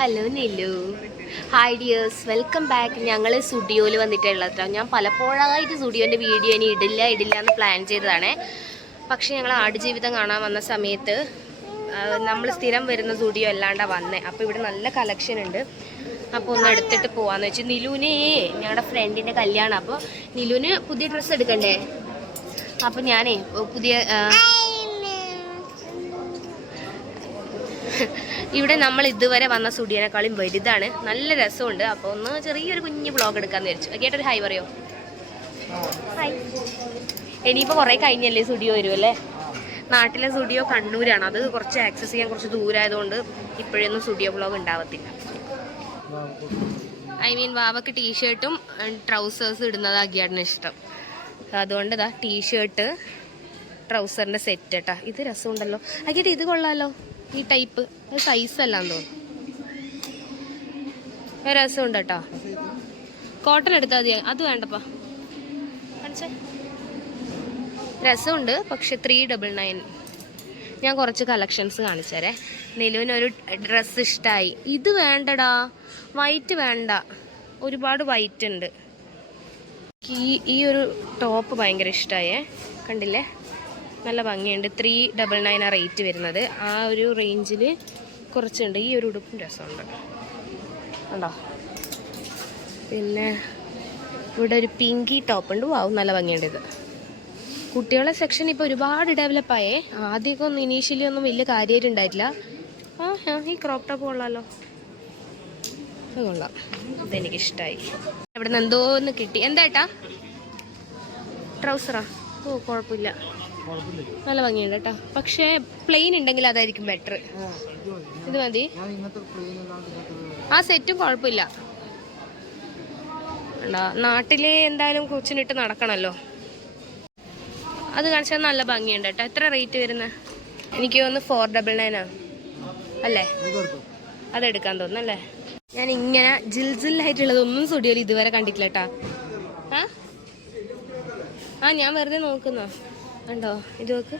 Hello Nilu hi dears welcome back ഞങ്ങൾ സ്റ്റുഡിയോയിൽ വന്നിട്ടുള്ളത് കേട്ടോ ഞാൻ പലപ്പോഴായിട്ട് സ്റ്റുഡിയോന്റെ വീഡിയോ ഇനി ഇടില്ല ഇടില്ല എന്ന് പ്ലാൻ ചെയ്തതാണ്. പക്ഷേ ഞങ്ങൾ ആടുജീവിതം കാണാൻ വന്ന സമയത്ത് നമ്മൾ സ്ഥിരം വരുന്ന സ്റ്റുഡിയോ അല്ലാണ്ടാണ് വന്നേ. അപ്പോൾ ഇവിടെ നല്ല കളക്ഷൻ ഉണ്ട്. അപ്പോൾ ഒന്ന് എടുത്തിട്ട് പോവാന്ന് വെച്ചു. നിലുവിന് ഞങ്ങളുടെ ഫ്രണ്ടിന്റെ കല്യാണം. അപ്പോൾ നിലുവിന് പുതിയ ഡ്രസ്സ് എടുക്കണ്ടേ? അപ്പോൾ ഞാനേ പുതിയ ആ, ഇവിടെ നമ്മൾ ഇതുവരെ വന്ന സ്റ്റുഡിയോനെക്കാളും വലുതാണ്. നല്ല രസമുണ്ട്. അപ്പോൾ ഒന്ന് ചെറിയൊരു കുഞ്ഞ് ബ്ലോഗ് എടുക്കാന്ന് വിചാരിച്ചു. കേട്ടൊരു ഹായ് പറയോ? ഹായ് കുറേ കഴിഞ്ഞല്ലേ സ്റ്റുഡിയോ വരുമല്ലേ നാട്ടിലെ സ്റ്റുഡിയോ കണ്ണൂരാണ്. അത് കുറച്ച് ആക്സസ് ചെയ്യാൻ കുറച്ച് ദൂരമായതുകൊണ്ട് ഇപ്പോഴൊന്നും സ്റ്റുഡിയോ ബ്ലോഗ് ഉണ്ടാവത്തില്ല. ഐ മീൻ വാവക്ക് ടീഷർട്ടും ട്രൗസേഴ്സും ഇടുന്നതാക്കിയാണ് ഇഷ്ടം. അതുകൊണ്ട് ടീഷർട്ട് ട്രൗസറിന്റെ സെറ്റ് കേട്ടാ ഇത് രസമുണ്ടല്ലോ. ആക്കിയിട്ട് ഇത് കൊള്ളാലോ. ഈ ടൈപ്പ് സൈസ് അല്ലാന്ന് തോന്നുന്നു. രസമുണ്ട് കേട്ടോ. കോട്ടൺ എടുത്താൽ മതി. അത് വേണ്ടപ്പാ. രസമുണ്ട് പക്ഷെ ത്രീ ഡബിൾ നയൻ ഞാൻ കുറച്ച് കളക്ഷൻസ് കാണിച്ചുതരേ നിലുവിനൊരു ഡ്രസ്സ് ഇഷ്ടമായി ഇത് വേണ്ടടാ. വൈറ്റ് വേണ്ട. ഒരുപാട് വൈറ്റ് ഉണ്ട്. ഈ ഈ ഒരു ടോപ്പ് ഭയങ്കര ഇഷ്ടമായേ കണ്ടില്ലേ? നല്ല ഭംഗിയുണ്ട്. ത്രീ ഡബിൾ നയൻ ആ റേറ്റ് വരുന്നത്. ആ ഒരു റേഞ്ചിൽ കുറച്ചുണ്ട്. ഈ ഒരു ഉടുപ്പും രസമുണ്ട്. ഉണ്ടോ പിന്നെ ഇവിടെ ഒരു പിങ്കി ടോപ്പ് ഉണ്ട്. വാവും നല്ല ഭംഗിയുണ്ട് ഇത്. കുട്ടികളെ സെക്ഷൻ ഇപ്പോൾ ഒരുപാട് ഡെവലപ്പായേ ആദ്യമൊക്കെ ഒന്നും ഇനീഷ്യലി ഒന്നും വലിയ കാര്യമായിട്ട് ഉണ്ടായിട്ടില്ല. ആ ഈ ക്രോപ്പ് ടോപ്പ് കൊള്ളാമല്ലോ അത് കൊള്ളാം. ഇതെനിക്കിഷ്ടമായി ഇവിടെ നിന്ന് എന്തോന്ന് കിട്ടി. എന്താ ഏട്ടാ? ട്രൗസറാ ഓ കുഴപ്പമില്ല. നല്ല ഭംഗിയുണ്ട് കേട്ടോ. പക്ഷേ പ്ലെയിൻ ഉണ്ടെങ്കിൽ അതായിരിക്കും ബെറ്റർ ഇത് മതി. ആ സെറ്റും കുഴപ്പമില്ല. നാട്ടിലെ എന്തായാലും കൊച്ചിനിട്ട് നടക്കണമല്ലോ അത് കാണിച്ചാൽ നല്ല ഭംഗിയുണ്ട് കേട്ടോ. എത്ര റേറ്റ് വരുന്നത് എനിക്ക് തോന്നുന്നു ഫോർ ഡബിൾ നയനാ അല്ലേ? അതെടുക്കാൻ തോന്നുന്നല്ലേ ഞാൻ ഇങ്ങനെ ജിൽ ജില്ലായിട്ടുള്ളതൊന്നും സ്റ്റുഡിയോയിൽ ഇതുവരെ കണ്ടിട്ടില്ല കേട്ടാ. ആ ഞാൻ വെറുതെ നോക്കുന്നോ? കണ്ടോ ഇത് നോക്ക്.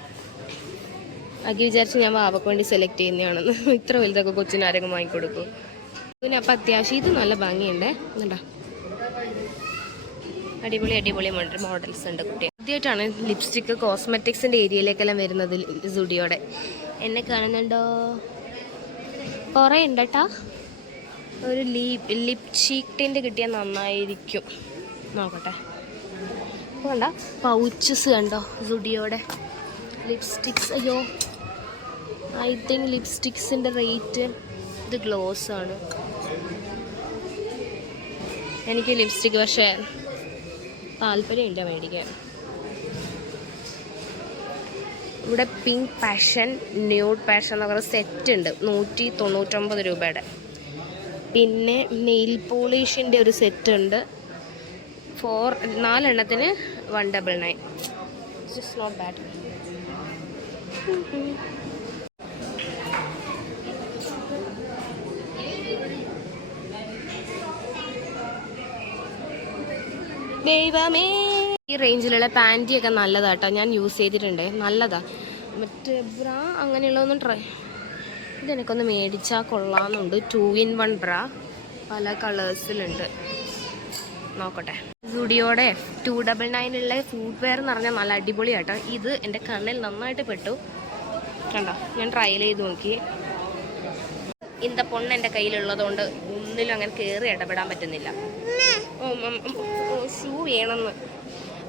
അക്കി വിചാരിച്ച് ഞാൻ വാവക്ക് വേണ്ടി സെലക്ട് ചെയ്യുന്നതാണെന്ന്. ഇത്ര വലുതൊക്കെ കൊച്ചിന് ആരെങ്കിലും വാങ്ങിക്കൊടുക്കും. പിന്നെ അപ്പം അത്യാവശ്യം ഇത് നല്ല ഭംഗിയുണ്ടേ. കണ്ടോ അടിപൊളി അടിപൊളി മോഡൽസ് ഉണ്ട് കുട്ടി ആദ്യമായിട്ടാണ് ലിപ്സ്റ്റിക്ക് കോസ്മെറ്റിക്സിന്റെ ഏരിയയിലേക്കെല്ലാം വരുന്നത് സുഡിയോടെ. എന്നെ കാണുന്നുണ്ടോ? കുറേ ഉണ്ട് കേട്ടാ ഒരു ലിപ് ലിപ് ചീക്ക് ടിന്റ് കിട്ടിയാൽ നന്നായിരിക്കും. നോക്കട്ടെ. വേണ്ട പൗച്ചസ് കണ്ടോ? സുഡിയോടെ. ലിപ്സ്റ്റിക്സ് അയ്യോ. ഐ തിങ്ക് ലിപ്സ്റ്റിക്സിന്റെ റേറ്റ് ഇത് ഗ്ലോസ് ആണ്. എനിക്ക് ലിപ്സ്റ്റിക് പക്ഷേ താല്പര്യമില്ല മേടിക്കാൻ. ഇവിടെ പിങ്ക് പാഷൻ ന്യൂഡ് പാഷൻ എന്ന് പറയുന്ന സെറ്റ് ഉണ്ട് നൂറ്റി തൊണ്ണൂറ്റൊമ്പത് രൂപയുടെ. പിന്നെ നെയിൽ പോളിഷിന്റെ ഒരു സെറ്റ് ഉണ്ട് four നാലെണ്ണത്തിന് one double nine it's not bad ദൈവമേ. ഈ റേഞ്ചിലുള്ള പാന്റി ഒക്കെ നല്ലതാ കേട്ടോ ഞാൻ യൂസ് ചെയ്തിട്ടുണ്ട്. നല്ലതാ. മറ്റേ ബ്രാ അങ്ങനെയുള്ളതൊന്നും ട്രൈ ഇതെനിക്കൊന്ന് മേടിച്ചാൽ കൊള്ളാമെന്നുണ്ട് ടു ഇൻ വൺ ബ്ര പല കളേഴ്സിലുണ്ട് നോക്കട്ടെ. സുഡിയോടെ ടു ഡബിൾ നയനുള്ള ഫുഡ് വെയർ എന്ന് പറഞ്ഞാൽ നല്ല അടിപൊളിയാട്ടോ ഇത് എന്റെ കണ്ണിൽ നന്നായിട്ട് പെട്ടു. കണ്ടോ? ഞാൻ ട്രയൽ ചെയ്ത് നോക്കി. ഇന്ത പൊണ്ണ് എന്റെ കയ്യിലുള്ളതുകൊണ്ട് ഒന്നിലും അങ്ങനെ കയറി ഇടപെടാൻ പറ്റുന്നില്ല. ഓ ഷൂ വേണമെന്ന്.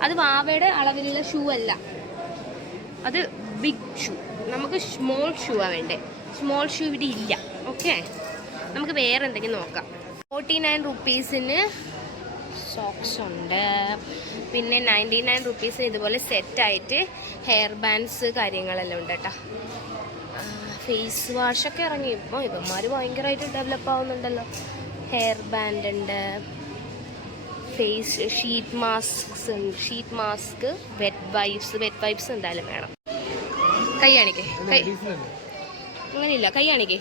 അത് വാവയുടെ അളവിലുള്ള ഷൂ അല്ല. അത് ബിഗ് ഷൂ നമുക്ക് സ്മോൾ ഷൂ ആ വേണ്ടേ. സ്മോൾ ഷൂ ഇവിടെ ഇല്ല. ഓക്കെ നമുക്ക് വേറെ എന്തെങ്കിലും നോക്കാം. ഫോർട്ടി നയൻ റുപ്പീസിന് സോക്സ് ഉണ്ട്. പിന്നെ നയന്റി നയൻ റുപ്പീസിന് ഇതുപോലെ സെറ്റായിട്ട് ഹെയർ ബാൻഡ്സ് കാര്യങ്ങളെല്ലാം ഉണ്ട് കേട്ടോ. ഫേസ് വാഷൊക്കെ ഇറങ്ങി. ഇപ്പോൾ ഇവന്മാർ ഭയങ്കരമായിട്ട് ഡെവലപ്പ് ആവുന്നുണ്ടല്ലോ. ഹെയർ ബാൻഡ് ഉണ്ട്. Face sheet masks sheet mask wet wipes wet wipes എന്തായാലും വേണം. കൈ കാണിക്കേ. കൈ അങ്ങനെയില്ല. കൈ കാണിക്കേ.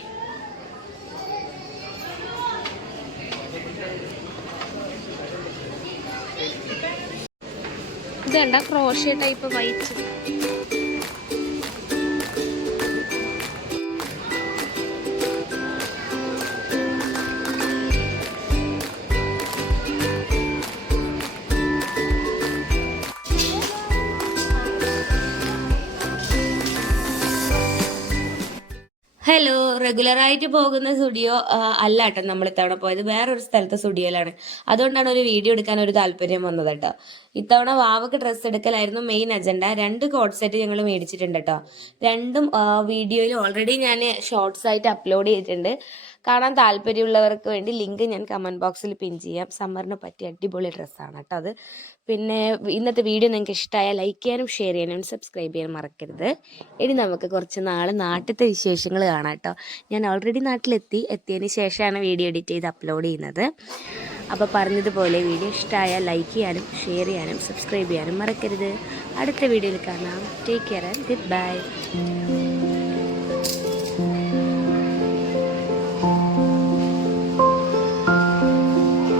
ഇത് കണ്ട ക്രോഷ്യ ടൈപ്പ് വൈറ്റ്? റെഗുലറായിട്ട് പോകുന്ന സ്റ്റുഡിയോ അല്ല കേട്ടോ നമ്മൾ ഇത്തവണ പോയത്. വേറൊരു സ്ഥലത്തെ സ്റ്റുഡിയോയിലാണ് അതുകൊണ്ടാണ് ഒരു വീഡിയോ എടുക്കാൻ ഒരു താല്പര്യം വന്നത് കേട്ടോ ഇത്തവണ വാവക്ക് ഡ്രസ്സ് എടുക്കലായിരുന്നു മെയിൻ അജണ്ട രണ്ട് കോഡ് സെറ്റ് ഞങ്ങൾ മേടിച്ചിട്ടുണ്ട് കേട്ടോ രണ്ടും വീഡിയോയിൽ ഓൾറെഡി ഞാൻ ഷോർട്സ് ആയിട്ട് അപ്ലോഡ് ചെയ്തിട്ടുണ്ട്. കാണാൻ താല്പര്യമുള്ളവർക്ക് വേണ്ടി ലിങ്ക് ഞാൻ കമന്റ് ബോക്സിൽ പിൻ ചെയ്യാം. സമ്മറിനെ പറ്റിയ അടിപൊളി ഡ്രസ്സാണ് കേട്ടോ അത്. പിന്നെ ഇന്നത്തെ വീഡിയോ നിങ്ങൾക്ക് ഇഷ്ടമായാൽ ലൈക്ക് ചെയ്യാനും ഷെയർ ചെയ്യാനും സബ്സ്ക്രൈബ് ചെയ്യാനും മറക്കരുത്. ഇനി നമുക്ക് കുറച്ച് നാൾ നാട്ടിലത്തെ വിശേഷങ്ങൾ കാണാം കേട്ടോ. ഞാൻ ഓൾറെഡി നാട്ടിലെത്തി. എത്തിയതിന് ശേഷമാണ് വീഡിയോ എഡിറ്റ് ചെയ്ത് അപ്ലോഡ് ചെയ്യുന്നത്. അപ്പോൾ പറഞ്ഞതുപോലെ വീഡിയോ ഇഷ്ടമായാൽ ലൈക്ക് ചെയ്യാനും ഷെയർ ചെയ്യാനും സബ്സ്ക്രൈബ് ചെയ്യാനും മറക്കരുത്. അടുത്ത വീഡിയോയിൽ കാണാം. Take care and good bye